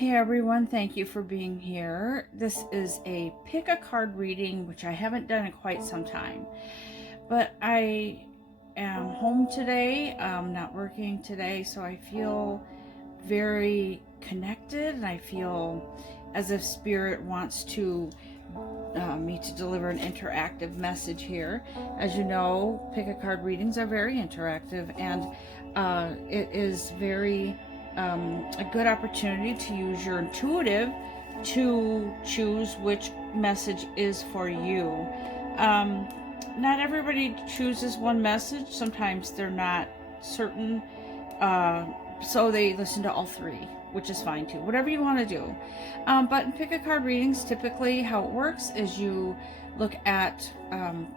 Hey everyone, thank you for being here. This is a pick a card reading, which I haven't done in quite some time. But I am home today, not working today, so I feel very connected and I feel as if Spirit wants me to deliver an interactive message here. As you know, pick a card readings are very interactive, and it is very a good opportunity to use your intuitive to choose which message is for you. Not everybody chooses one message. Sometimes they're not certain, so they listen to all three, which is fine too. Whatever you want to do. But in pick a card readings, typically how it works is you look at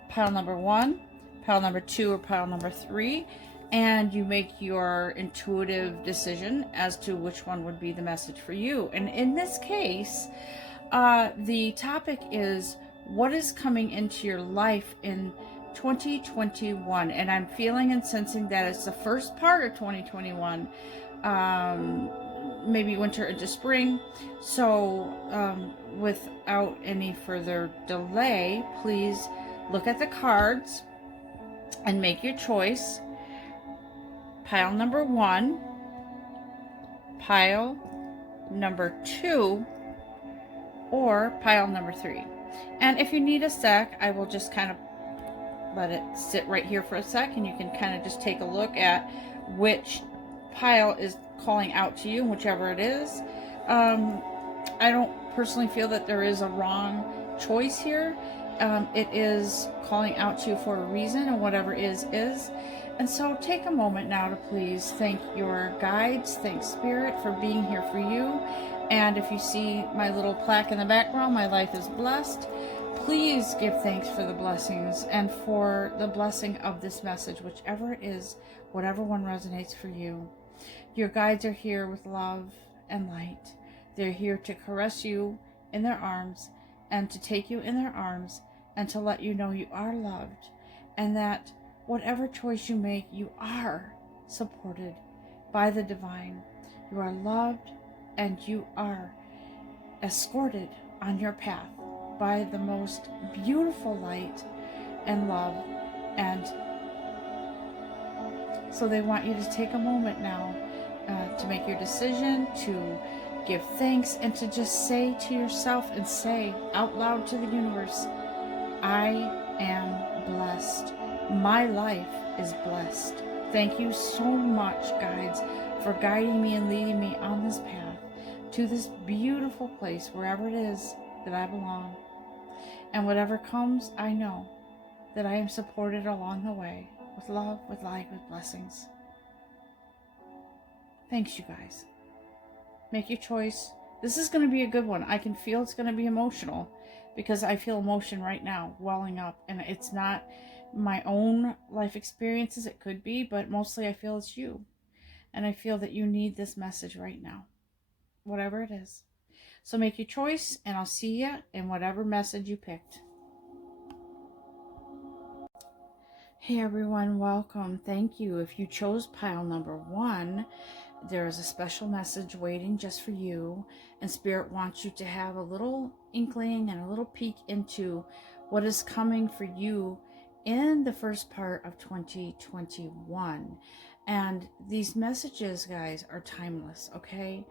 pile number 1, pile number 2, or pile number 3, and you make your intuitive decision as to which one would be the message for you. And in this case, the topic is what is coming into your life in 2021. And I'm feeling and sensing that it's the first part of 2021, maybe winter into spring. So without any further delay, please look at the cards and make your choice. Pile number 1, pile number 2, or pile number 3. And if you need a sec, I will just kind of let it sit right here for a sec, and you can kind of just take a look at which pile is calling out to you, whichever it is. I don't personally feel that there is a wrong choice here. It is calling out to you for a reason, and whatever is. And so take a moment now to please thank your guides, thank Spirit for being here for you. And if you see my little plaque in the background, my life is blessed, please give thanks for the blessings and for the blessing of this message, whichever it is, whatever one resonates for you. Your guides are here with love and light. They're here to caress you in their arms and to take you in their arms and to let you know you are loved, and that whatever choice you make, you are supported by the divine. You are loved and you are escorted on your path by the most beautiful light and love. And so they want you to take a moment now to make your decision, to give thanks, and to just say to yourself and say out loud to the universe, I am blessed. My life is blessed. Thank you so much, guides, for guiding me and leading me on this path to this beautiful place, wherever it is that I belong. And whatever comes, I know that I am supported along the way with love, with light, with blessings. Thanks, you guys. Make your choice. This is going to be a good one. I can feel it's going to be emotional because I feel emotion right now welling up, and it's not my own life experiences. It could be, but mostly I feel it's you, and I feel that you need this message right now, whatever it is. So make your choice, and I'll see you in whatever message you picked. Hey everyone, welcome. Thank you. If you chose pile number 1, there is a special message waiting just for you, and Spirit wants you to have a little inkling and a little peek into what is coming for you in the first part of 2021. And these messages, guys, are timeless, okay?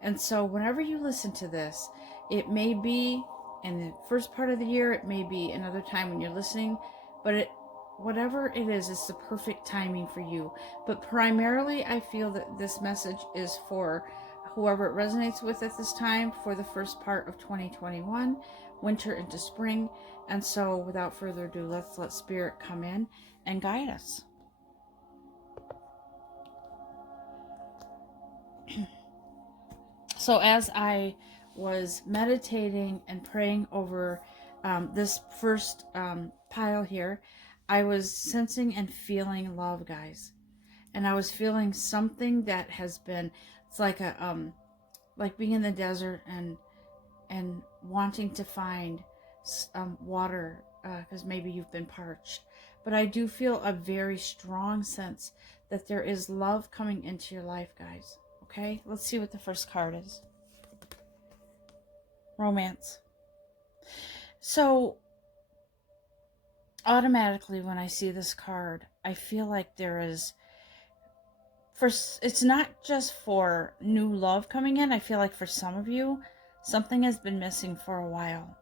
And so whenever you listen to this, it may be in the first part of the year, it may be another time when you're listening, but whatever it is, it's the perfect timing for you. But primarily, I feel that this message is for whoever it resonates with at this time for the first part of 2021, winter into spring. And so without further ado, let's let Spirit come in and guide us. So as I was meditating and praying over this first pile here, I was sensing and feeling love, guys. And I was feeling something that has been, it's like like being in the desert and wanting to find water because maybe you've been parched. But I do feel a very strong sense that there is love coming into your life, guys. Okay, let's see what the first card is. romance. So automatically when I see this card, I feel like there is, it's not just for new love coming in. I feel like for some of you, something has been missing for a while,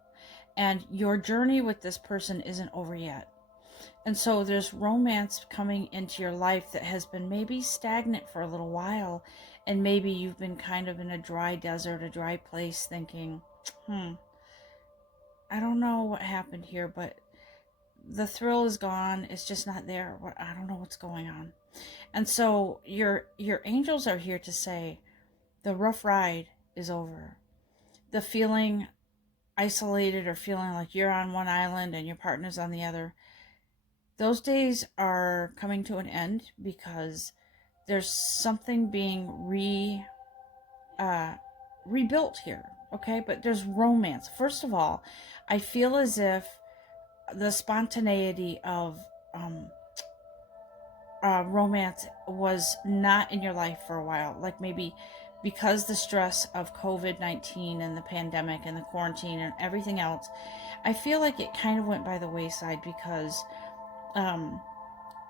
and your journey with this person isn't over yet. And so there's romance coming into your life that has been maybe stagnant for a little while, and maybe you've been kind of in a dry desert, a dry place, thinking, I don't know what happened here, but the thrill is gone. It's just not there. I don't know what's going on. And so your angels are here to say the rough ride is over. The feeling isolated or feeling like you're on one island and your partner's on the other, those days are coming to an end, because there's something being rebuilt here. Okay, but there's romance. First of all, I feel as if the spontaneity of romance was not in your life for a while. Like maybe because the stress of COVID-19 and the pandemic and the quarantine and everything else, I feel like it kind of went by the wayside, because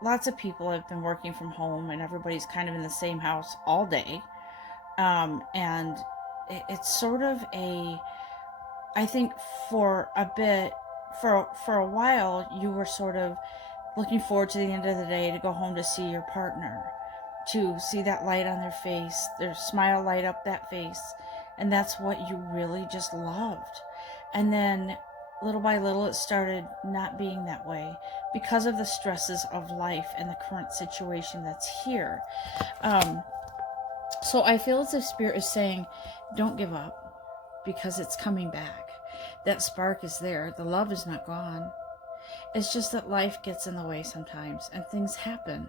lots of people have been working from home and everybody's kind of in the same house all day. And it's sort of I think for a bit, for a while, you were sort of looking forward to the end of the day to go home to see your partner, to see that light on their face, their smile light up that face. And that's what you really just loved. And then little by little, it started not being that way because of the stresses of life and the current situation that's here. So I feel as if Spirit is saying, don't give up, because it's coming back. That spark is there. The love is not gone. It's just that life gets in the way sometimes and things happen.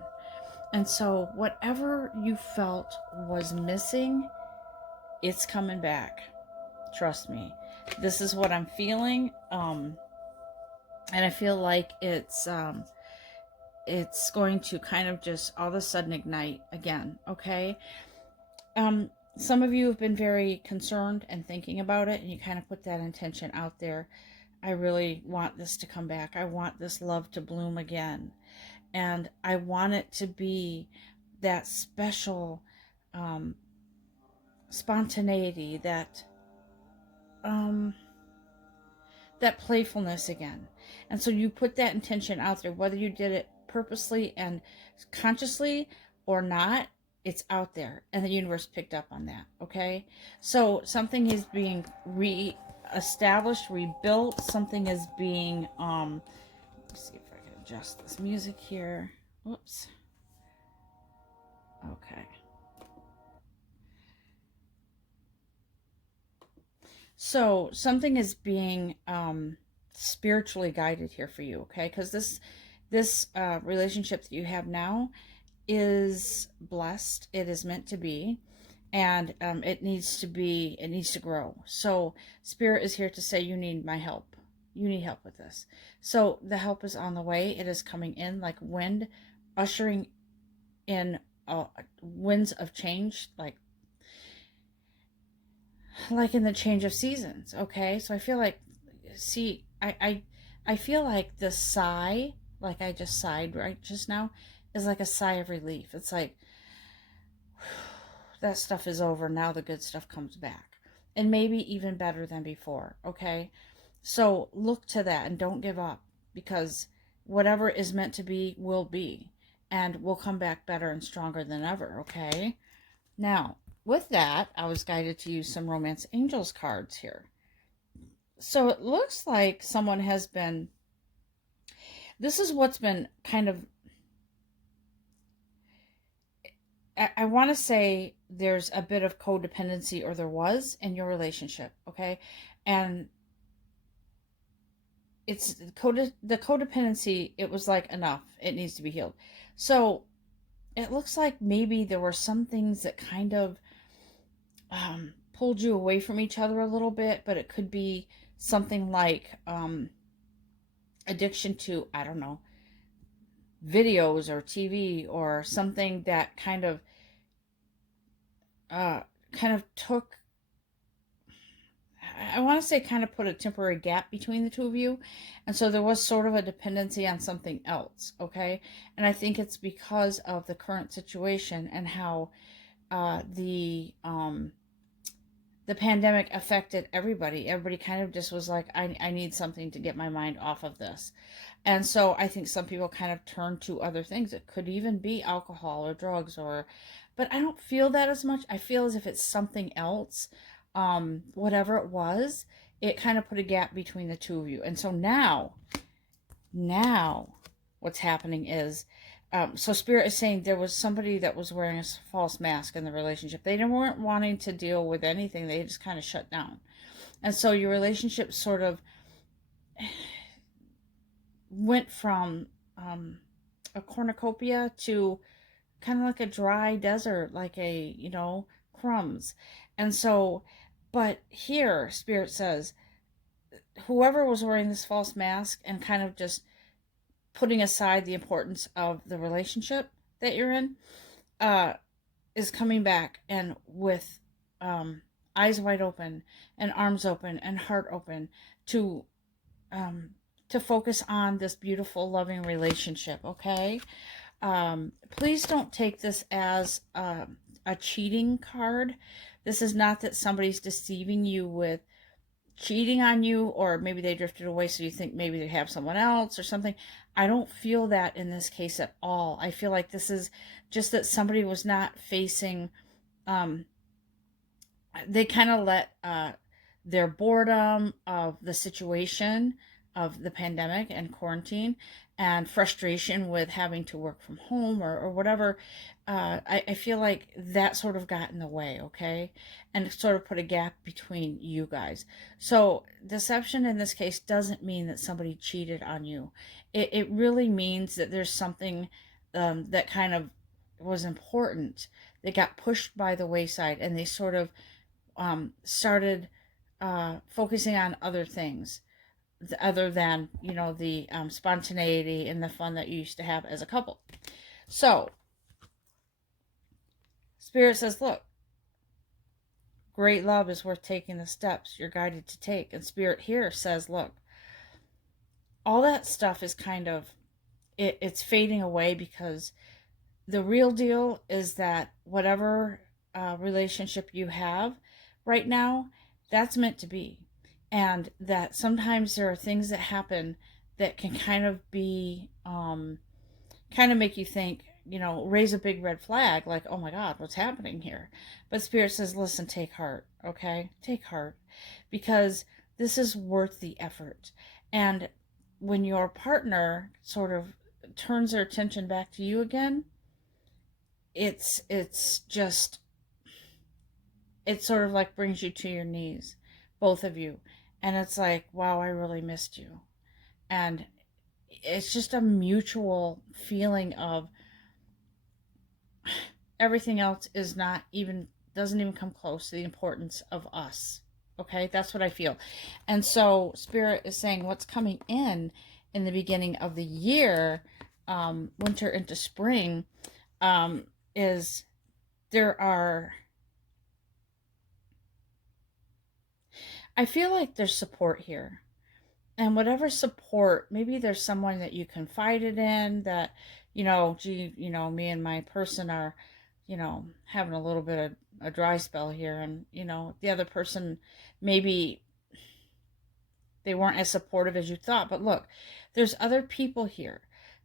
And so whatever you felt was missing, it's coming back. Trust me. This is what I'm feeling. And I feel like it's going to kind of just all of a sudden ignite again. Okay. Some of you have been very concerned and thinking about it, and you kind of put that intention out there. I really want this to come back. I want this love to bloom again. And I want it to be that special spontaneity, that playfulness again. And so you put that intention out there, whether you did it purposely and consciously or not, it's out there, and the universe picked up on that. Okay, so something is being re-established, rebuilt. Something is being let's see if I can adjust this music here. Whoops. Okay. So something is being spiritually guided here for you. Okay, because this relationship that you have now is blessed. It is meant to be, and it needs to grow. So Spirit is here to say, you need my help. You need help with this. So the help is on the way. It is coming in like wind, ushering in winds of change, like in the change of seasons. Okay, so I feel like, see, I feel like the sigh, like I just sighed right just now, is like a sigh of relief. It's like, that stuff is over. Now the good stuff comes back, and maybe even better than before. Okay, so look to that and don't give up, because whatever is meant to be will be, and will come back better and stronger than ever. Okay, now with that, I was guided to use some Romance Angels cards here. So it looks like someone has been, this is what's been kind of, I want to say there's a bit of codependency, or there was, in your relationship, okay? And it's the codependency, it was like, enough, it needs to be healed. So it looks like maybe there were some things that kind of pulled you away from each other a little bit, but it could be something like addiction to, I don't know, videos or TV, or something that kind of took, I want to say kind of put a temporary gap between the two of you. And so there was sort of a dependency on something else, okay? And I think it's because of the current situation and how the pandemic affected everybody. Everybody kind of just was like, I need something to get my mind off of this. And so I think some people kind of turn to other things. It could even be alcohol or drugs but I don't feel that as much. I feel as if it's something else. Whatever it was, it kind of put a gap between the two of you. And so now what's happening is, so Spirit is saying there was somebody that was wearing a false mask in the relationship. They weren't wanting to deal with anything. They just kind of shut down. And so your relationship sort of went from a cornucopia to kind of like a dry desert, like crumbs. And so, but here, Spirit says, whoever was wearing this false mask and kind of just putting aside the importance of the relationship that you're in, is coming back and with eyes wide open and arms open and heart open to focus on this beautiful, loving relationship, okay? Please don't take this as a cheating card. This is not that somebody's deceiving you with cheating on you, or maybe they drifted away so you think maybe they have someone else or something. I don't feel that in this case at all. I feel like this is just that somebody was not facing, they kind of let their boredom of the situation of the pandemic and quarantine and frustration with having to work from home or whatever, I feel like that sort of got in the way, okay? And sort of put a gap between you guys. So deception in this case doesn't mean that somebody cheated on you. It really means that there's something that kind of was important that got pushed by the wayside, and they sort of started focusing on other things other than the spontaneity and the fun that you used to have as a couple. So Spirit says, look, great love is worth taking the steps you're guided to take. And Spirit here says, look, all that stuff is kind of it's fading away, because the real deal is that whatever relationship you have right now, that's meant to be. And that sometimes there are things that happen that can kind of be, kind of make you think, raise a big red flag, like, oh my God, what's happening here? But Spirit says, listen, take heart, okay? Take heart, because this is worth the effort. And when your partner sort of turns their attention back to you again, it's just, it sort of like brings you to your knees, both of you. And it's like, wow, I really missed you. And it's just a mutual feeling of everything else is not even, doesn't even come close to the importance of us. Okay, that's what I feel. And so Spirit is saying what's coming in the beginning of the year, winter into spring, is there are, I feel like there's support here. And whatever support, maybe there's someone that you confided in that, gee, me and my person are, having a little bit of a dry spell here. And, the other person, maybe they weren't as supportive as you thought. But look, there's other people here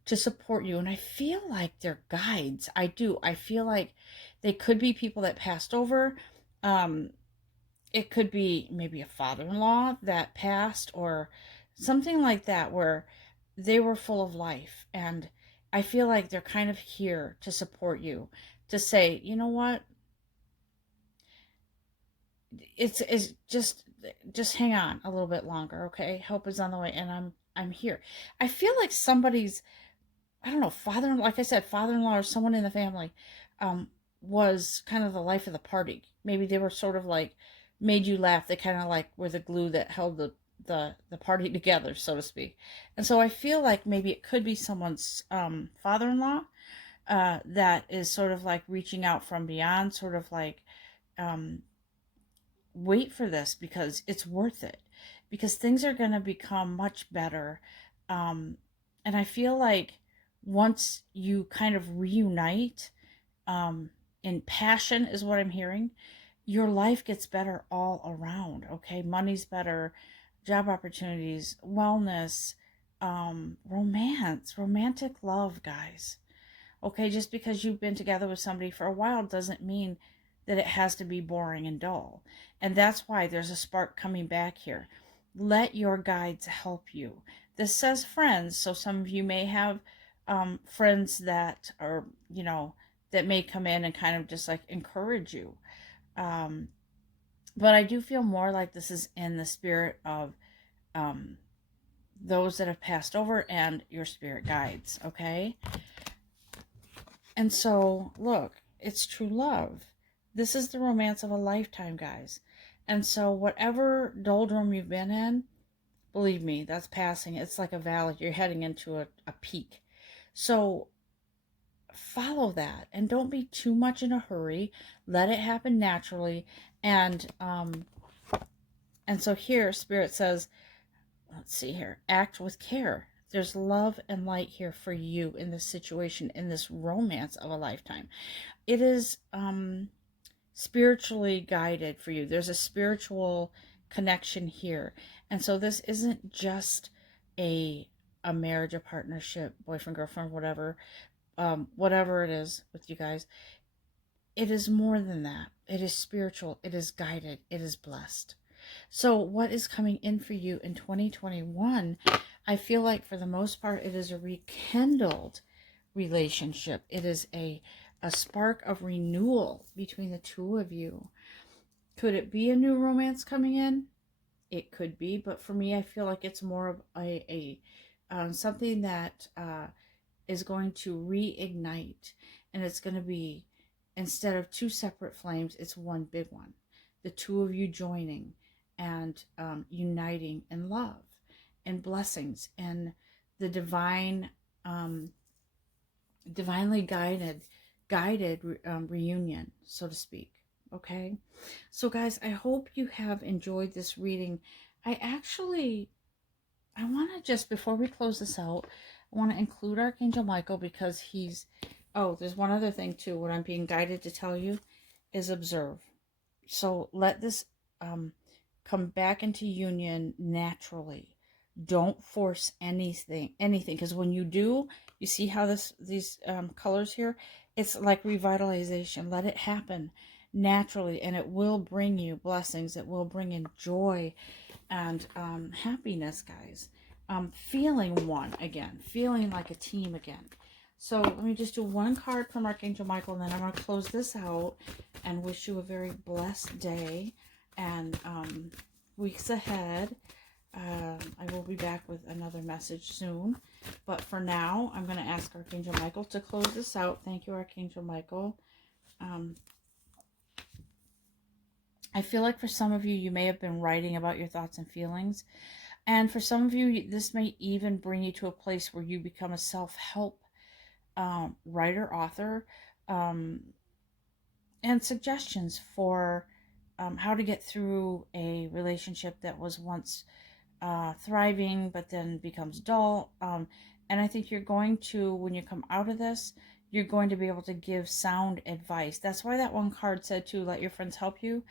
to support you. And I feel like they're guides. I do. I feel like they could be people that passed over. It could be maybe a father-in-law that passed or something like that, where they were full of life. And I feel like they're kind of here to support you, to say, you know what, it's just hang on a little bit longer, okay? Help is on the way, and I'm here. I feel like somebody's, I don't know, father, like I said, father-in-law or someone in the family, was kind of the life of the party. Maybe they were sort of like made you laugh. They kind of like were the glue that held the party together, so to speak. And so I feel like maybe it could be someone's father-in-law that is sort of like reaching out from beyond, sort of like wait for this because it's worth it, because things are going to become much better. Um, and I feel like once you kind of reunite, um, in passion, is what I'm hearing, your life gets better all around. Okay. Money's better, job opportunities, wellness, romance, romantic love, guys. Okay, just because you've been together with somebody for a while doesn't mean that it has to be boring and dull. And that's why there's a spark coming back here. Let your guides help you. This says friends, so some of you may have friends that are, that may come in and kind of just like encourage you. Um, but I do feel more like this is in the spirit of um, those that have passed over and your spirit guides, okay? And so, look, it's true love. This is the romance of a lifetime, guys. And so, whatever doldrum you've been in, believe me, that's passing. It's like a valley. You're heading into a peak. So, follow that and don't be too much in a hurry. Let it happen naturally. And so here, Spirit says, let's see here, act with care. There's love and light here for you in this situation, in this romance of a lifetime. It is spiritually guided for you. There's a spiritual connection here. And so this isn't just a marriage, a partnership, boyfriend, girlfriend, whatever it is with you guys. It is more than that. It is spiritual. It is guided. It is blessed. So what is coming in for you in 2021? I feel like for the most part, it is a rekindled relationship. It is a spark of renewal between the two of you. Could it be a new romance coming in? It could be, but for me, I feel like it's more of a something that is going to reignite, and it's going to be, instead of two separate flames, it's one big one. The two of you joining and uniting in love and blessings and the divinely guided reunion, so to speak. Okay, so guys, I hope you have enjoyed this reading. I want to, just before we close this out, I want to include Archangel Michael, because there's one other thing too. What I'm being guided to tell you is observe. So let this come back into union naturally. Don't force anything, because when you do, you see how these colors here, it's like revitalization. Let it happen naturally, and it will bring you blessings. It will bring in joy and happiness, guys. Feeling one again, feeling like a team again. So let me just do one card from Archangel Michael, and then I'm going to close this out and wish you a very blessed day and weeks ahead. I will be back with another message soon. But for now, I'm going to ask Archangel Michael to close this out. Thank you, Archangel Michael. I feel like for some of you, you may have been writing about your thoughts and feelings. And for some of you, this may even bring you to a place where you become a self-help writer, author, and suggestions for how to get through a relationship that was once thriving but then becomes dull. And I think you're going to, when you come out of this, you're going to be able to give sound advice. That's why that one card said to let your friends help you.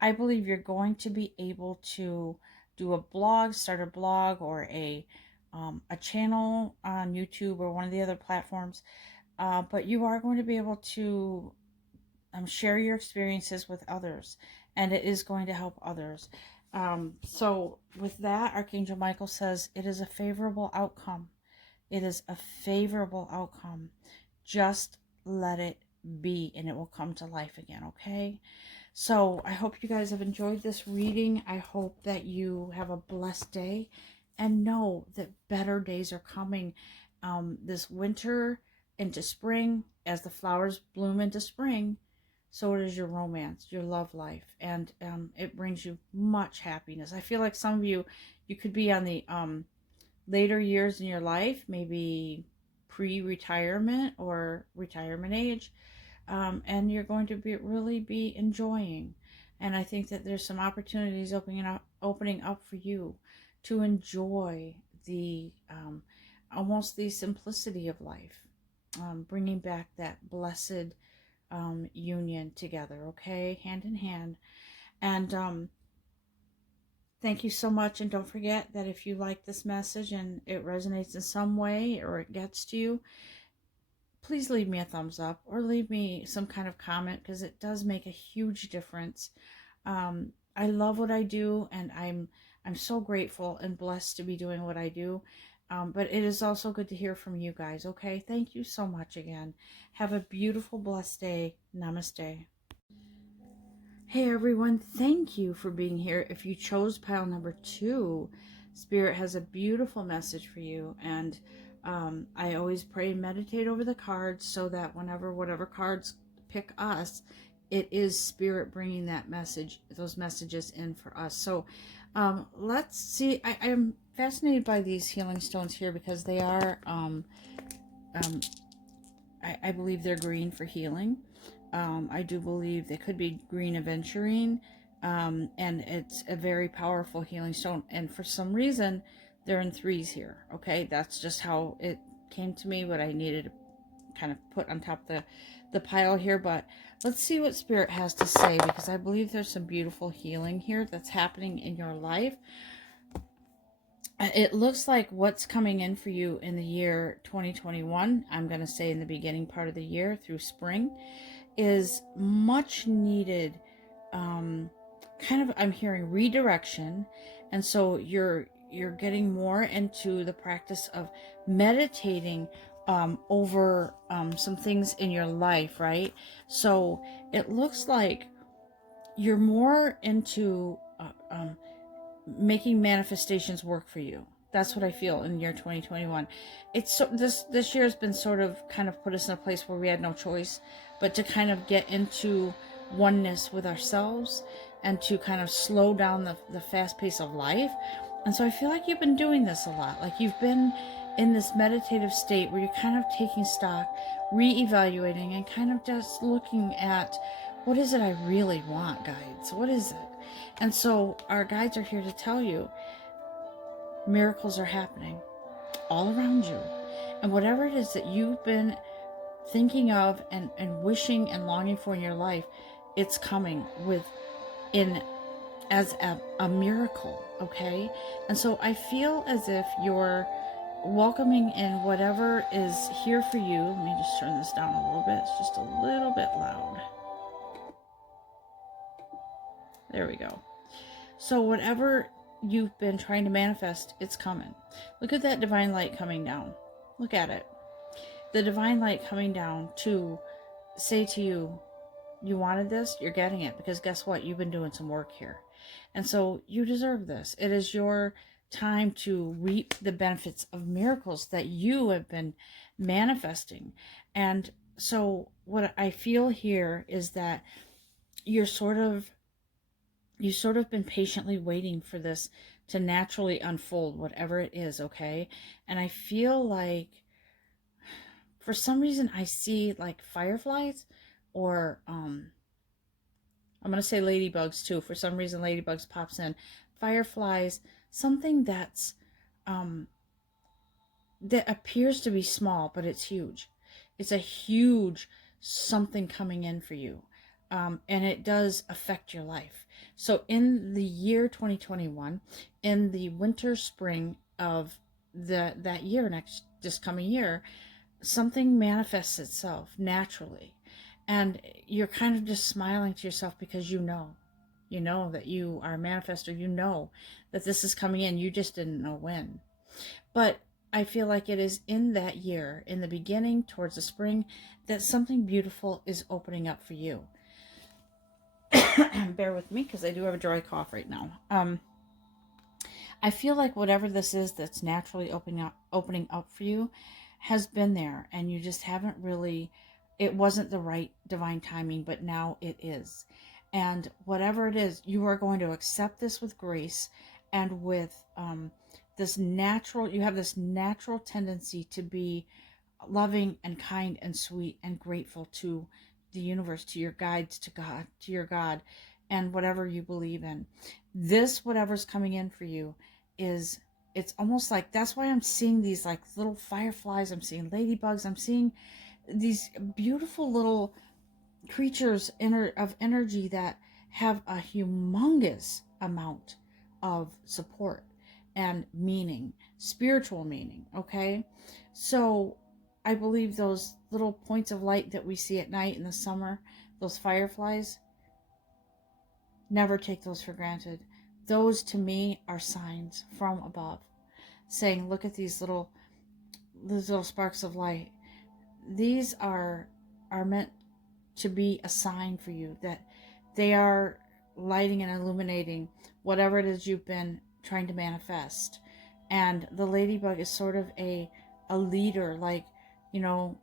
I believe you're going to be able to do a blog, start a blog, or a channel on YouTube or one of the other platforms. But you are going to be able to share your experiences with others, and it is going to help others. So with that, Archangel Michael says it is a favorable outcome. It is a favorable outcome. Just let it be, and it will come to life again, okay? So I hope you guys have enjoyed this reading. I hope that you have a blessed day, and know that better days are coming this winter into spring. As the flowers bloom into spring, so it is your romance, your love life, and it brings you much happiness. I feel like some of you could be on the later years in your life, maybe pre-retirement or retirement age, and you're going to really be enjoying And I think that there's some opportunities opening up for you to enjoy the almost the simplicity of life, bringing back that blessed union together, okay, hand in hand. And thank you so much. And don't forget that if you like this message and it resonates in some way or it gets to you, please leave me a thumbs up or leave me some kind of comment, because it does make a huge difference. I love what I do, and I'm so grateful and blessed to be doing what I do. But it is also good to hear from you guys. Okay, thank you so much again. Have a beautiful, blessed day. Namaste. Hey everyone, thank you for being here. If you chose pile number 2, Spirit has a beautiful message for you. And I always pray and meditate over the cards so that whatever cards pick us, it is Spirit bringing that message, those messages in for us. So let's see. I'm fascinated by these healing stones here because they are, I believe they're green for healing. I do believe they could be green aventurine, and it's a very powerful healing stone. And for some reason, they're in 3s here. Okay, that's just how it came to me. What I needed to kind of put on top of the pile here. But let's see what Spirit has to say, because I believe there's some beautiful healing here that's happening in your life. It looks like what's coming in for you in the year 2021, I'm going to say in the beginning part of the year through spring, is much needed, kind of, I'm hearing redirection. And so you're getting more into the practice of meditating over some things in your life, right? So it looks like you're more into making manifestations work for you. That's what I feel in the year 2021. It's so, this year has been sort of kind of put us in a place where we had no choice but to kind of get into oneness with ourselves and to kind of slow down the fast pace of life. And so I feel like you've been doing this a lot. Like you've been in this meditative state where you're kind of taking stock, reevaluating, and kind of just looking at, what is it I really want, guides? What is it? And so our guides are here to tell you miracles are happening all around you. And whatever it is that you've been thinking of and wishing and longing for in your life, it's coming as a miracle, okay? And so I feel as if you're welcoming in whatever is here for you. Let me just turn this down a little bit. It's just a little bit loud. There we go. So whatever you've been trying to manifest, it's coming. Look at that divine light coming down. Look at it. The divine light coming down to say to you, you wanted this, you're getting it, because guess what? You've been doing some work here. And so you deserve this. It is your time to reap the benefits of miracles that you have been manifesting. And so what I feel here is that you've sort of been patiently waiting for this to naturally unfold, whatever it is, okay? And I feel like for some reason I see like fireflies, or I'm going to say ladybugs too. For some reason ladybugs pops in. Fireflies, something that's that appears to be small, but it's huge. It's a huge something coming in for you. And it does affect your life. So in the year 2021, in the winter, spring of that year, this coming year, something manifests itself naturally. And you're kind of just smiling to yourself because you know that you are a manifestor. You know that this is coming in. You just didn't know when. But I feel like it is in that year, in the beginning, towards the spring, that something beautiful is opening up for you. Bear with me because I do have a dry cough right now. I feel like whatever this is that's naturally opening up for you has been there, and you just haven't really, it wasn't the right divine timing, but now it is. And whatever it is, you are going to accept this with grace and with you have this natural tendency to be loving and kind and sweet and grateful to the universe, to your guides, to God, to your God. and whatever you believe in. This, whatever's coming in for you, is, it's almost like, that's why I'm seeing these like little fireflies, I'm seeing ladybugs, I'm seeing these beautiful little creatures of energy that have a humongous amount of support and meaning, spiritual meaning, okay? So I believe those little points of light that we see at night in the summer, those fireflies, never take those for granted. Those to me are signs from above saying, look at these little sparks of light. These are meant to be a sign for you that they are lighting and illuminating whatever it is you've been trying to manifest. And the ladybug is sort of a leader, like, you know,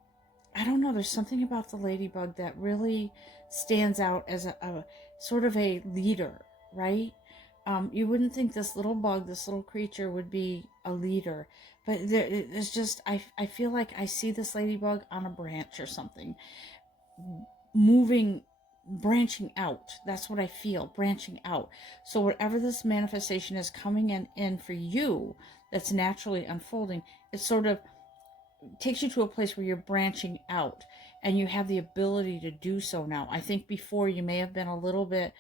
I don't know, there's something about the ladybug that really stands out as a sort of a leader, right? You wouldn't think this little bug, this little creature would be a leader, but it's just, I feel like I see this ladybug on a branch or something, moving, branching out. That's what I feel, branching out. So whatever this manifestation is coming in for you, that's naturally unfolding, it sort of takes you to a place where you're branching out and you have the ability to do so now. I think before you may have been a little bit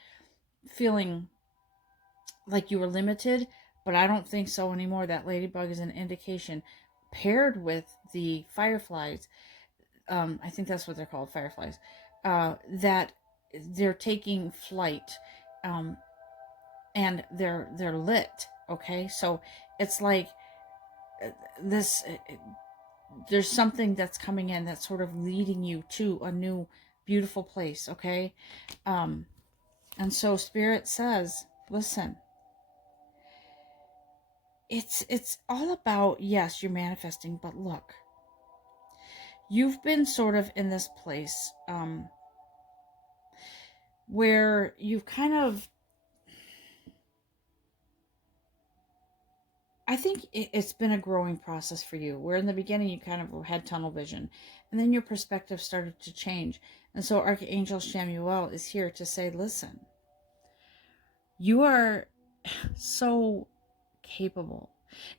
feeling like you were limited, but I don't think so anymore. That ladybug is an indication, paired with the fireflies, I think that's what they're called, fireflies, that they're taking flight, and they're lit, okay? So it's like this, there's something that's coming in that's sort of leading you to a new beautiful place, okay? And so Spirit says, listen, it's all about, yes, you're manifesting, but look, you've been sort of in this place where you've kind of, I think it's been a growing process for you, where in the beginning you kind of had tunnel vision, and then your perspective started to change. And so Archangel Shamuel is here to say, listen, you are so capable.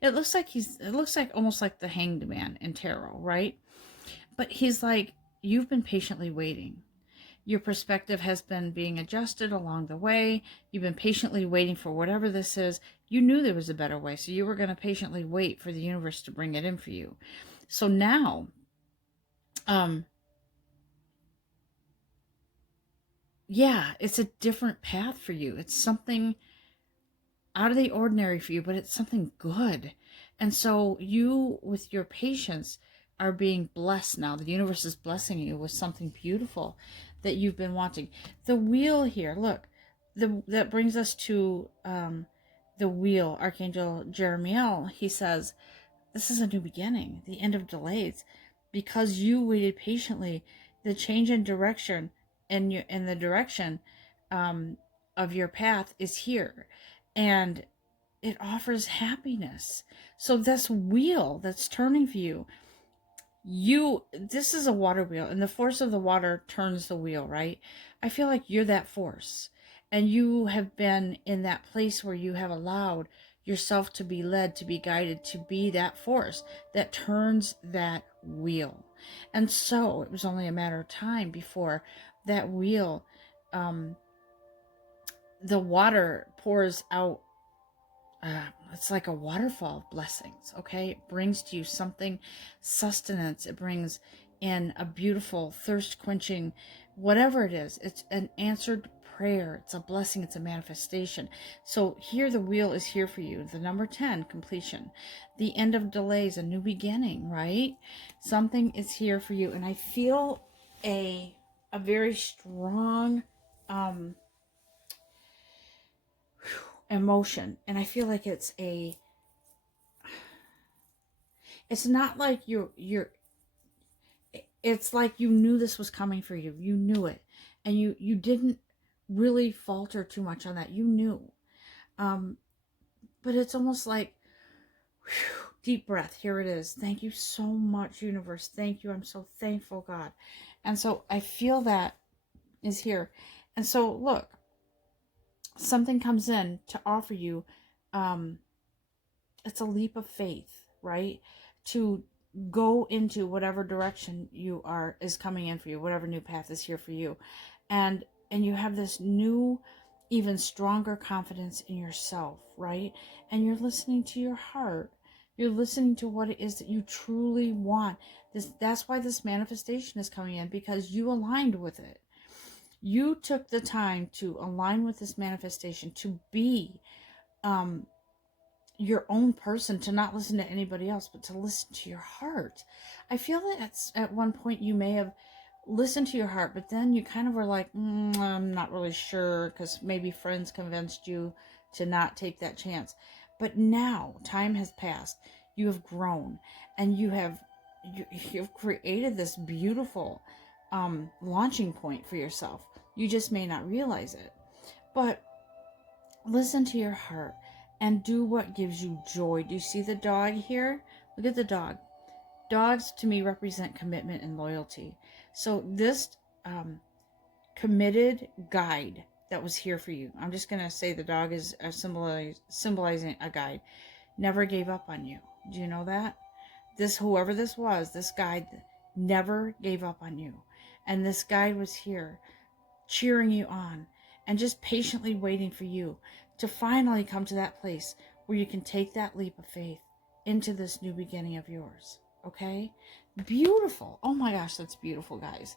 It looks like almost like the Hanged Man in tarot, right? But he's like, you've been patiently waiting. Your perspective has been being adjusted along the way. You've been patiently waiting for whatever this is. You knew there was a better way, so you were going to patiently wait for the universe to bring it in for you. So now, yeah, it's a different path for you. It's something out of the ordinary for you, but it's something good. And so you, with your patience, are being blessed now. The universe is blessing you with something beautiful that you've been wanting. The wheel here, look, that brings us to the wheel. Archangel Jeremiel, he says, this is a new beginning, the end of delays. Because you waited patiently, the change in direction and in the direction of your path is here. And it offers happiness. So this wheel that's turning for you, this is a water wheel, and the force of the water turns the wheel, right? I feel like you're that force, and you have been in that place where you have allowed yourself to be led, to be guided, to be that force that turns that wheel. And so it was only a matter of time before that wheel, the water pours out. It's like a waterfall of blessings, okay? It brings to you something, sustenance. It brings in a beautiful, thirst-quenching, whatever it is. It's an answered prayer. It's a blessing. It's a manifestation. So here the wheel is here for you. The number 10, completion. The end of delays, a new beginning, right? Something is here for you. And I feel a very strong emotion, and I feel like it's not like it's like you knew this was coming for you. You knew it, and you didn't really falter too much on that. You knew, but it's almost like, whew, deep breath. Here it is. Thank you so much, universe. Thank you. I'm so thankful, God. And so I feel that is here. And so look, something comes in to offer you, it's a leap of faith, right? To go into whatever direction is coming in for you, whatever new path is here for you. And you have this new, even stronger confidence in yourself, right? And you're listening to your heart. You're listening to what it is that you truly want. That's why this manifestation is coming in, because you aligned with it. You took the time to align with this manifestation, to be your own person, to not listen to anybody else, but to listen to your heart. I feel that at one point you may have listened to your heart, but then you kind of were like, I'm not really sure, because maybe friends convinced you to not take that chance. But now time has passed. You have grown, and you've created this beautiful launching point for yourself. You just may not realize it. But listen to your heart and do what gives you joy. Do you see the dog here? Look at the dog. Dogs to me represent commitment and loyalty. So this committed guide that was here for you, I'm just going to say the dog is symbolizing a guide, never gave up on you. Do you know that? Whoever this was, this guide never gave up on you. And this guide was here cheering you on and just patiently waiting for you to finally come to that place where you can take that leap of faith into this new beginning of yours. Okay? Beautiful. Oh my gosh, that's beautiful, guys.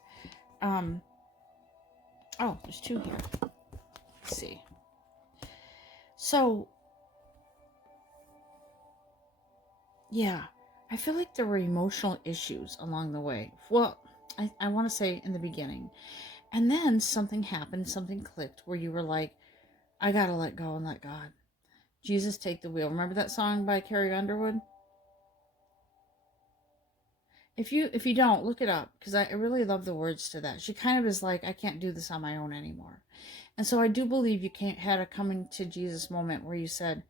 Oh, there's two here. Let's see. So, yeah, I feel like there were emotional issues along the way. Well, I want to say in the beginning. And then something happened, something clicked where you were like, I gotta let go and let God. Jesus, take the wheel. Remember that song by Carrie Underwood? If you don't, look it up, because I really love the words to that. She kind of is like, I can't do this on my own anymore. And so I do believe you had a coming to Jesus moment where you said,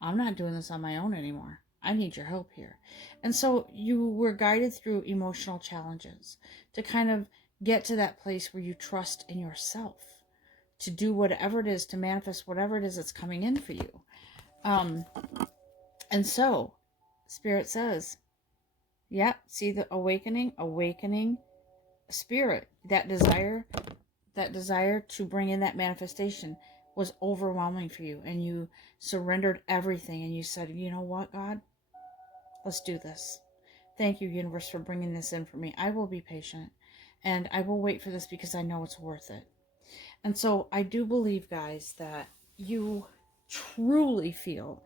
I'm not doing this on my own anymore. I need your help here. And so you were guided through emotional challenges to kind of get to that place where you trust in yourself to do whatever it is, to manifest whatever it is that's coming in for you. And so Spirit says, yeah, see the awakening spirit, that desire to bring in that manifestation was overwhelming for you, and you surrendered everything and you said, you know what, God, let's do this. Thank you, universe, for bringing this in for me. I will be patient and I will wait for this because I know it's worth it. And so I do believe, guys, that you truly feel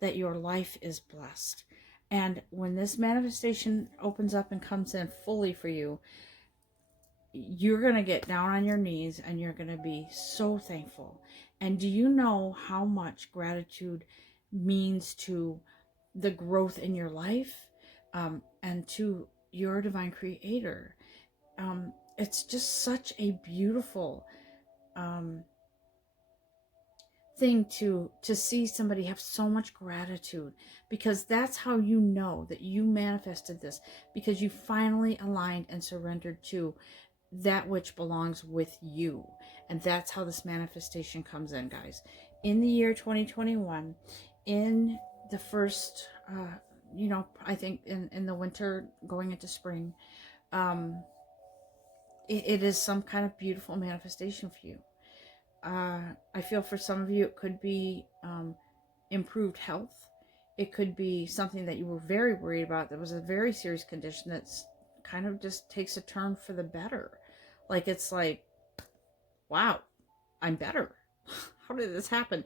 that your life is blessed. And when this manifestation opens up and comes in fully for you, you're going to get down on your knees and you're going to be so thankful. And do you know how much gratitude means to the growth in your life, and to your divine creator? It's just such a beautiful thing to see somebody have so much gratitude, because that's how you know that you manifested this, because you finally aligned and surrendered to that which belongs with you. And that's how this manifestation comes in, guys. In the year 2021, in the first I think in the winter going into spring, it is some kind of beautiful manifestation for you. I feel for some of you it could be improved health. It could be something that you were very worried about that was a very serious condition that's kind of just takes a turn for the better. Like, it's like, wow, I'm better. How did this happen?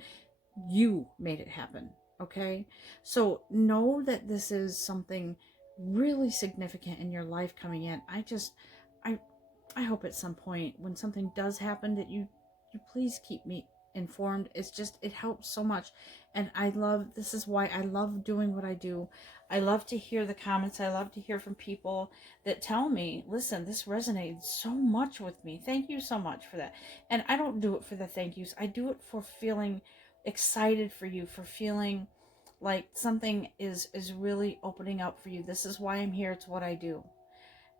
You made it happen, okay? So know that this is something really significant in your life coming in. I hope at some point when something does happen that you please keep me informed. It's just, it helps so much. And this is why I love doing what I do. I love to hear the comments. I love to hear from people that tell me, listen, this resonated so much with me. Thank you so much for that. And I don't do it for the thank yous. I do it for feeling excited for you, for feeling like something is really opening up for you. This is why I'm here. It's what I do.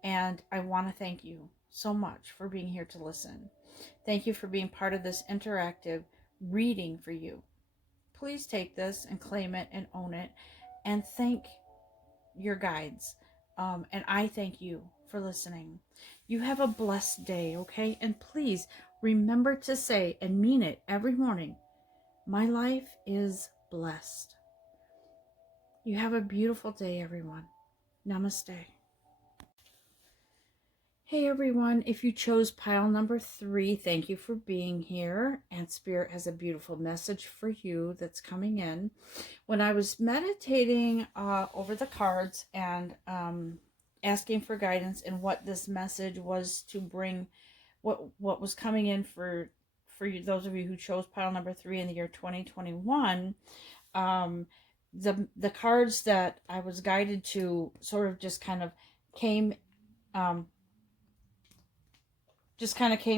And I want to thank you so much for being here to listen. Thank you for being part of this interactive reading for you. Please take this and claim it and own it and thank your guides. And I thank you for listening. You have a blessed day, okay? And please remember to say and mean it every morning, my life is blessed. You have a beautiful day, everyone. Namaste. Hey everyone, if you chose pile number 3, thank you for being here. And Spirit has a beautiful message for you that's coming in. When I was meditating over the cards and asking for guidance and what this message was to bring, what was coming in for you, those of you who chose pile number 3 in the year 2021, the cards that I was guided to sort of just kind of came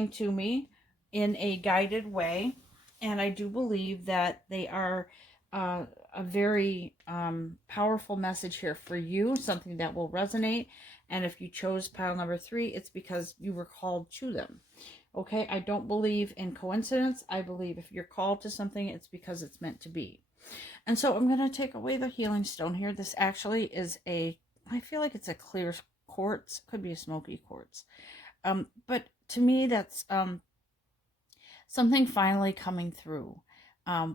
to me in a guided way. And I do believe that they are a very powerful message here for you, something that will resonate. And if you chose pile number 3, it's because you were called to them. Okay, I don't believe in coincidence. I believe if you're called to something, it's because it's meant to be. And so I'm going to take away the healing stone here. This actually is I feel like it's a clear quartz. Could be a smoky quartz. But to me, that's something finally coming through,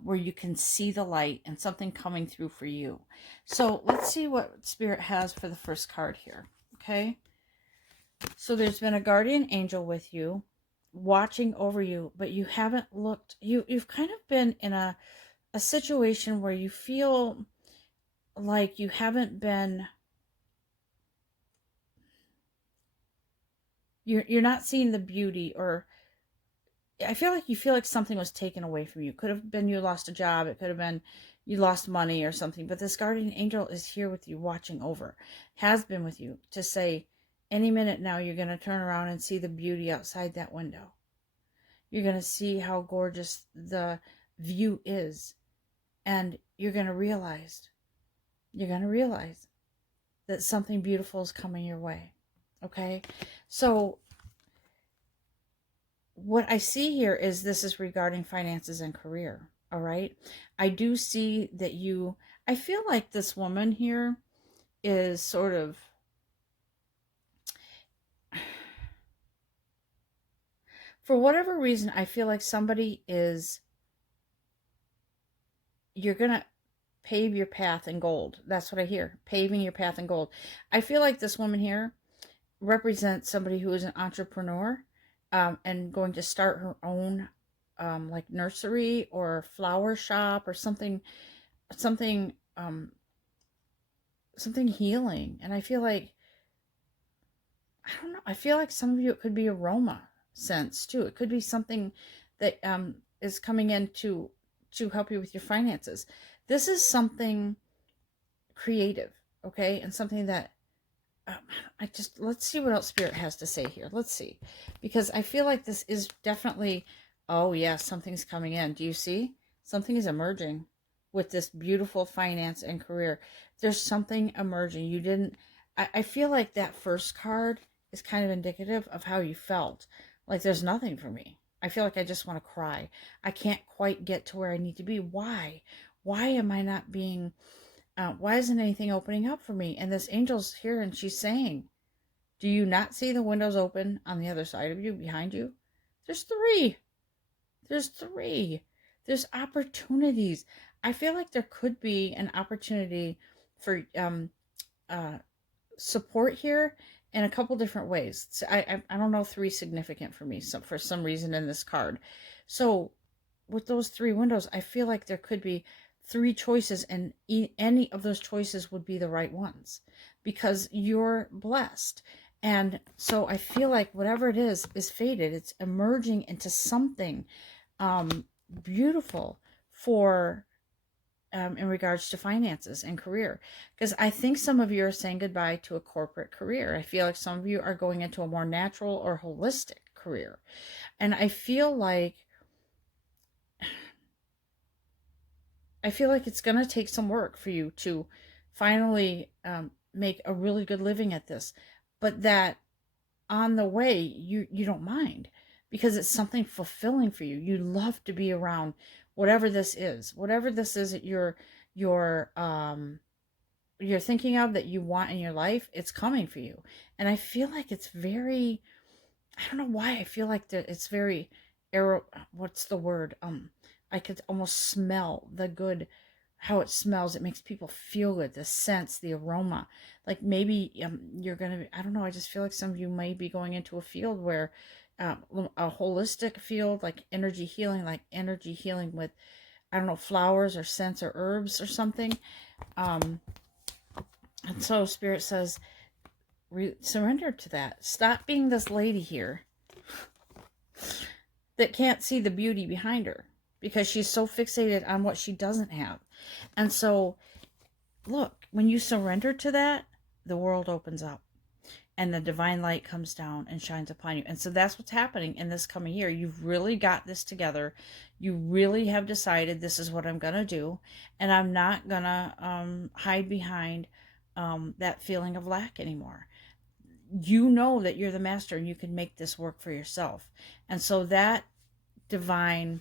where you can see the light and something coming through for you. So let's see what Spirit has for the first card here. Okay. So there's been a guardian angel with you, watching over you, but you haven't looked, you've kind of been in a situation where you feel like you haven't been, you're not seeing the beauty, or I feel like something was taken away from you. Could have been you lost a job. It could have been you lost money or something. But this guardian angel is here with you, watching over, has been with you to say, any minute now, you're going to turn around and see the beauty outside that window. You're going to see how gorgeous the view is. And you're going to realize that something beautiful is coming your way. Okay? So what I see here is this is regarding finances and career. All right. I do see that I feel like this woman here is sort of, for whatever reason, I feel like you're going to pave your path in gold. That's what I hear. Paving your path in gold. I feel like this woman here represents somebody who is an entrepreneur, and going to start her own like nursery or flower shop or something healing. And I feel like, I don't know, I feel like some of you, it could be aroma sense too. It could be something that is coming in to help you with your finances. This is something creative, okay? And something that let's see what else Spirit has to say here. Let's see. Because I feel like this is definitely, oh yeah, something's coming in. Do you see? Something is emerging with this beautiful finance and career. There's something emerging. I feel like that first card is kind of indicative of how you felt. Like there's nothing for me. I feel like I just want to cry. I can't quite get to where I need to be. Why? Why am I not being... why isn't anything opening up for me? And this angel's here and she's saying, do you not see the windows open on the other side of you, behind you? There's 3. There's 3. There's opportunities. I feel like there could be an opportunity for support here in a couple different ways. So I don't know 3 significant for me, so for some reason in this card. So with those 3 windows, I feel like there could be 3 choices, and any of those choices would be the right ones because you're blessed. And so I feel like whatever it is fated. It's emerging into something beautiful for in regards to finances and career. Because I think some of you are saying goodbye to a corporate career. I feel like some of you are going into a more natural or holistic career. And I feel like it's going to take some work for you to finally make a really good living at this. But that on the way, you don't mind. because it's something fulfilling for you. You love to be around whatever this is that you're thinking of, that you want in your life. It's coming for you. And I feel like it's very, I don't know why I feel like that it's very what's the word? I could almost smell the good, how it smells. It makes people feel good, the scents, the aroma. Like maybe you're going to, I don't know, I just feel like some of you may be going into a field where a holistic field, like energy healing with, I don't know, flowers or scents or herbs or something. And so Spirit says, surrender to that. Stop being this lady here that can't see the beauty behind her because she's so fixated on what she doesn't have. And so, look, when you surrender to that, the world opens up and the divine light comes down and shines upon you. And so that's what's happening in this coming year. You've really got this together. You really have decided, this is what I'm going to do. And I'm not going to hide behind that feeling of lack anymore. You know that you're the master and you can make this work for yourself. And so that divine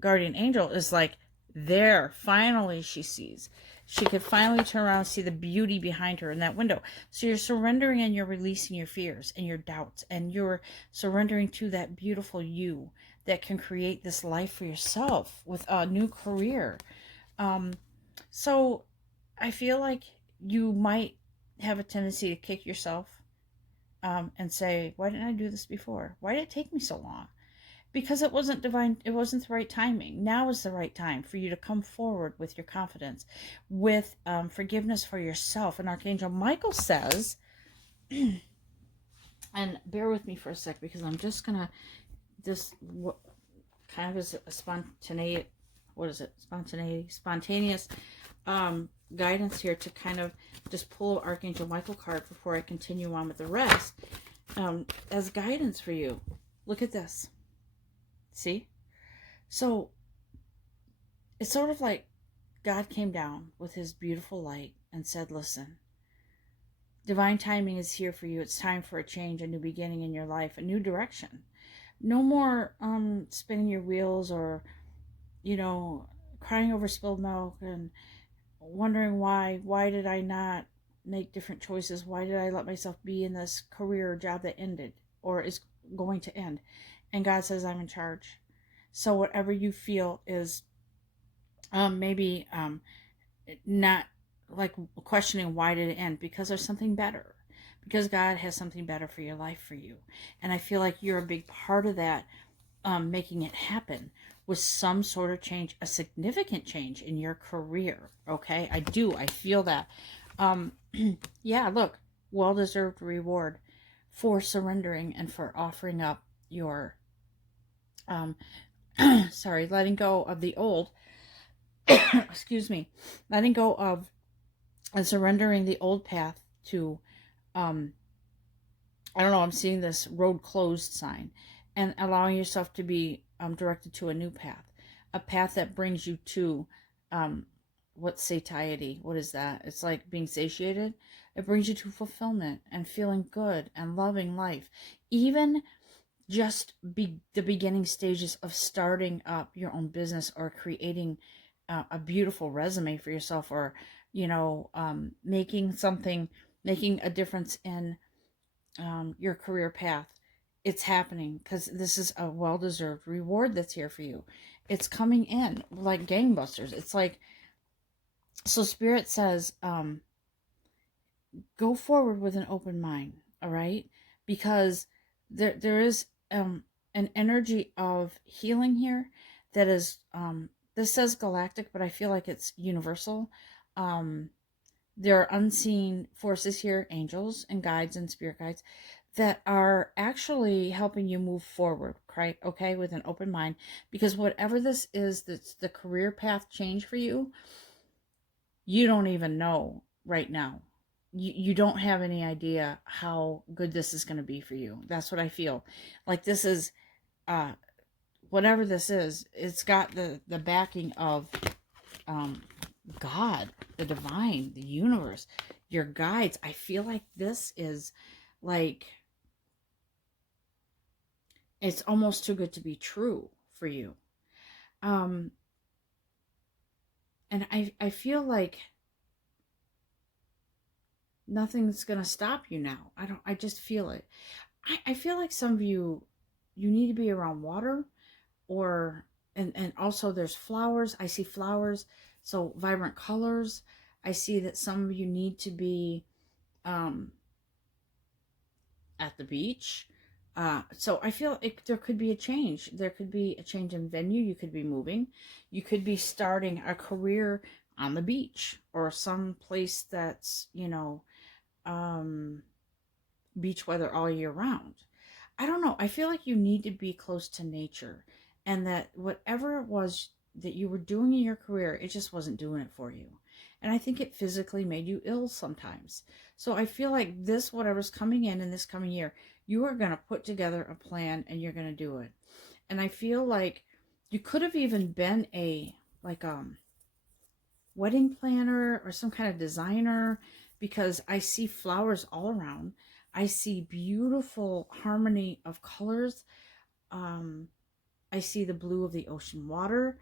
guardian angel is like, there, finally she sees. She could finally turn around and see the beauty behind her in that window. So you're surrendering and you're releasing your fears and your doubts, and you're surrendering to that beautiful you that can create this life for yourself with a new career. So I feel like you might have a tendency to kick yourself and say, why didn't I do this before? Why did it take me so long? Because it wasn't divine, it wasn't the right timing. Now is the right time for you to come forward with your confidence, with forgiveness for yourself. And Archangel Michael says, and bear with me for a sec, because I'm just going to, this kind of is a spontaneous, spontaneous guidance here to kind of just pull Archangel Michael card before I continue on with the rest, as guidance for you. Look at this. See? So it's sort of like God came down with his beautiful light and said, listen, divine timing is here for you. It's time for a change, a new beginning in your life, a new direction. No more spinning your wheels or, crying over spilled milk and wondering why did I not make different choices? Why did I let myself be in this career or job that ended or is going to end? And God says, I'm in charge. So whatever you feel is maybe not like questioning why did it end, because there's something better, because God has something better for your life for you. And I feel like you're a big part of that, making it happen with some sort of change, a significant change in your career. Okay, I feel that. Yeah, look, well-deserved reward for surrendering and for offering up your letting go of the old, excuse me, letting go of and surrendering the old path to, I don't know, I'm seeing this road closed sign, and allowing yourself to be directed to a new path, a path that brings you to, what's satiety? What is that? It's like being satiated. It brings you to fulfillment and feeling good and loving life. Even just the beginning stages of starting up your own business or creating a beautiful resume for yourself, or making a difference in your career path. It's happening because this is a well-deserved reward that's here for you. It's coming in like gangbusters. It's like, so Spirit says, go forward with an open mind. All right, because there is an energy of healing here that is, this says galactic, but I feel like it's universal. There are unseen forces here, angels and guides and spirit guides, that are actually helping you move forward, right? Okay, with an open mind, because whatever this is, that's the career path change for you, you don't even know right now. You don't have any idea how good this is going to be for you. That's what I feel. Like this is, whatever this is, it's got the backing of God, the divine, the universe, your guides. I feel like this is like, It's almost too good to be true for you. Um, and I feel like nothing's going to stop you now. I just feel it. I feel like some of you, you need to be around water, or, and also there's flowers. I see flowers, so vibrant colors. I see that some of you need to be, um, at the beach. So I feel there could be a change. There could be a change in venue. You could be moving. You could be starting a career on the beach or some place that's, um, beach weather all year round. I don't know. I feel like you need to be close to nature, and that whatever it was that you were doing in your career, it just wasn't doing it for you. And I think it physically made you ill sometimes. So I feel like this, whatever's coming in this coming year, you are going to put together a plan and you're going to do it. And I feel like you could have even been a, like, wedding planner or some kind of designer, because I see flowers all around. I see beautiful harmony of colors. Um, I see the blue of the ocean water.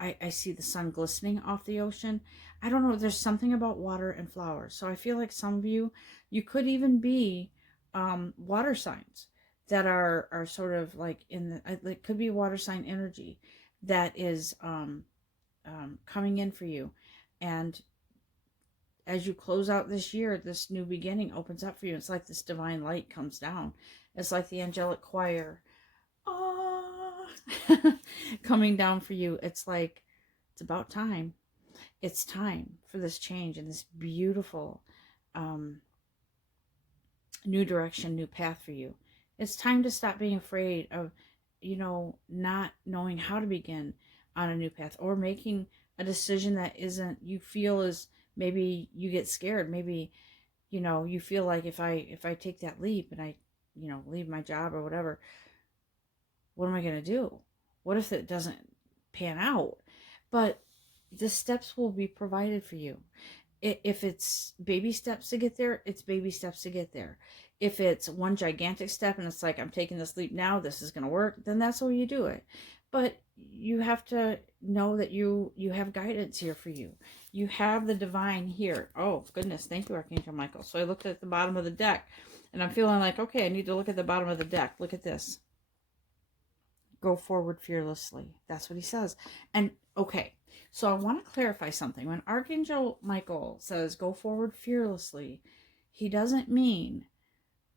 I see the sun glistening off the ocean. I don't know. There's something about water and flowers. So I feel like some of you, you could even be water signs that are sort of like in the, it could be water sign energy that is coming in for you. And as you close out this year, this new beginning opens up for you. It's like this divine light comes down. It's like the angelic choir, ah, coming down for you. It's like, it's about time. It's time for this change and this beautiful um, new direction, new path for you. It's time to stop being afraid of, not knowing how to begin on a new path, or making a decision that isn't, you feel is, maybe you get scared. Maybe, you feel like if I take that leap and I, leave my job or whatever, what am I going to do? What if it doesn't pan out? But the steps will be provided for you. If it's baby steps to get there, it's baby steps to get there. If it's one gigantic step and it's like, I'm taking this leap now, this is going to work, then that's how you do it. But you have to know that you have guidance here for you. You have the divine here. Oh, goodness. Thank you, Archangel Michael. So I looked at the bottom of the deck and I'm feeling like, okay, I need to look at the bottom of the deck. Look at this. Go forward fearlessly. That's what he says. And okay, so I want to clarify something. When Archangel Michael says go forward fearlessly, he doesn't mean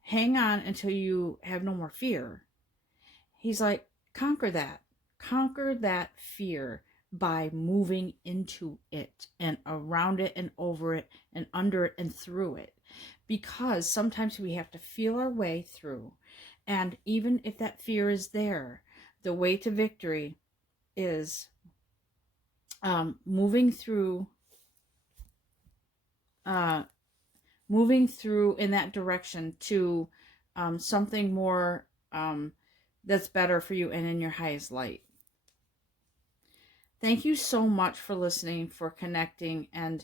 hang on until you have no more fear. He's like, conquer that. Conquer that fear by moving into it and around it and over it and under it and through it. Because sometimes we have to feel our way through. And even if that fear is there, the way to victory is moving through in that direction to something more that's better for you and in your highest light. Thank you so much for listening, for connecting, and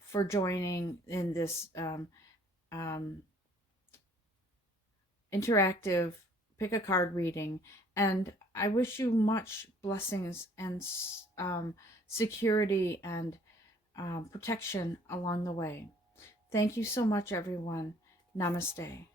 for joining in this interactive pick a card reading. And I wish you much blessings and security and protection along the way. Thank you so much, everyone. Namaste.